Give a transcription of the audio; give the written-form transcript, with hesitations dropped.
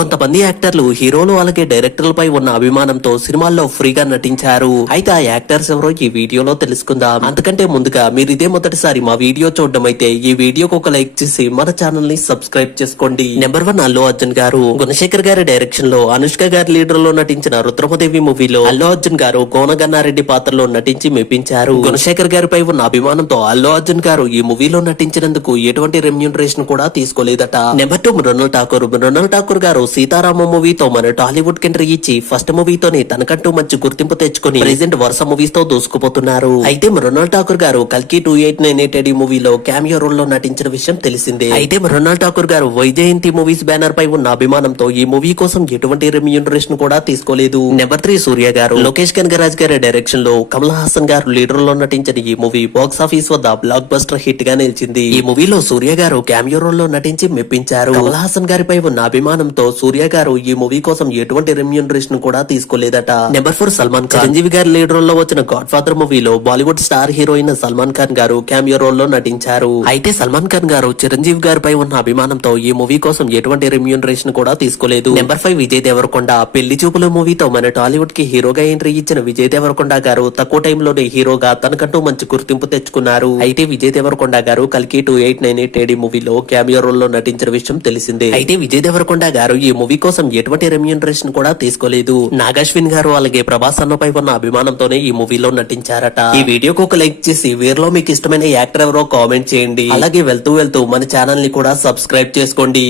కొంతమంది యాక్టర్లు హీరోలు అలాగే డైరెక్టర్లపై ఉన్న అభిమానంతో సినిమాల్లో ఫ్రీగా నటించారు. అయితే ఆ యాక్టర్స్ ఎవరో ఈ వీడియోలో తెలుసుకుందాం. అంతకంటే ముందుగా మీరు ఇదే మొదటిసారి మా వీడియో చూడడం అయితే ఈ వీడియోకి ఒక లైక్ చేసి మన ఛానల్ ని సబ్స్క్రైబ్ చేసుకోండి. నెంబర్ 1 అల్లు అర్జున్ గారు. గుణశేఖర్ గారి డైరెక్షన్ లో అనుష్క గారి లీడర్ లో నటించిన రుద్రమదేవి మూవీలో అల్లు అర్జున్ గారు గోనగన్నారెడ్డి పాత్రలో నటించి మెప్పించారు. గుణశేఖర్ గారిపై ఉన్న అభిమానంతో అల్లు అర్జున్ గారు ఈ మూవీలో నటించినందుకు ఎటువంటి రెమ్యూనరేషన్ కూడా తీసుకోలేదట. నెంబర్ 2 మృణాల్ ఠాకూర్. మృణాల్ ఠాకూర్ గారు సీతారామ మూవీతో మన టాలీవుడ్ కి ఎంట్రీ ఇచ్చి ఫస్ట్ మూవీతోనే తనకంటూ మంచి గుర్తింపు తెచ్చుకుని ప్రెజెంట్ వరుస మూవీస్ తో దూసుకుపోతున్నారు. అయితే మృణాల్ ఠాకూర్ గారు కల్కి 2898 మూవీలో క్యామియో రోల్ లో నటించిన విషయం తెలిసిందే. అయితే మృణాల్ ఠాకూర్ గారు వైజయంతి మూవీస్ బ్యానర్ పై ఉన్న అభిమానంతో ఈ మూవీ కోసం ఎటువంటి రెమ్యూనరేషన్ కూడా తీసుకోలేదు. నెంబర్ 3 సూర్య గారు. లోకేష్ కనగరాజ్ గారి డైరెక్షన్ లో కమల్ హాసన్ గారు లీడర్ లో నటించిన ఈ మూవీ బాక్స్ ఆఫీస్ వద్ద బ్లాక్ బస్టర్ హిట్ గా నిలిచింది. ఈ మూవీలో సూర్య గారు క్యామియో రోల్ లో నటించి మెప్పించారు. కమల్ హాసన్ గారిపై ఉన్న అభిమానంతో సూర్య గారు ఈ మూవీ కోసం ఎటువంటి రెమ్యూనరేషన్ కూడా తీసుకోలేదట. నెంబర్ 4 సల్మాన్ ఖాన్. చిరంజీవి గారి లీడ్ రోల్ లో వచ్చిన గాడ్ ఫాదర్ మూవీలో బాలీవుడ్ స్టార్ హీరోయిన్ సల్మాన్ ఖాన్ గారు క్యామియో రోల్ లో నటించారు. అయితే సల్మాన్ ఖాన్ గారు చిరంజీవి గారిపై ఉన్న అభిమానంతో ఈ మూవీ కోసం ఎటువంటి రెమ్యూనరేషన్ కూడా తీసుకోలేదు. నెంబర్ 5 విజయ్ దేవరకొండ. పెళ్లి చూపుల మూవీతో మన టాలీవుడ్ కి హీరోగా ఎంట్రీ ఇచ్చిన విజయ్ దేవరకొండ గారు తక్కువ టైంలోనే హీరోగా తనకంటూ మంచి గుర్తింపు తెచ్చుకున్నారు. అయితే విజయ్ దేవరకొండ గారు కల్కి 2898 మూవీలో క్యామియో రోల్ లో నటించిన విషయం తెలిసిందే. అయితే విజయ్ దేవరకొండ గారు ఈ మూవీ కోసం ఎటువంటి రెమ్యూనరేషన్ కూడా తీసుకోలేదు. నాగాశ్విన్ గారు అలాగే ప్రభాస్ అన్నపై ఉన్న అభిమానంతోనే ఈ మూవీలో నటించారట. ఈ వీడియోకి ఒక లైక్ చేసి వీరిలో మీకు ఇష్టమైన యాక్టర్ ఎవరో కామెంట్ చేయండి. అలాగే వెళ్తూ మన ఛానల్ ని కూడా సబ్స్క్రైబ్ చేసుకోండి.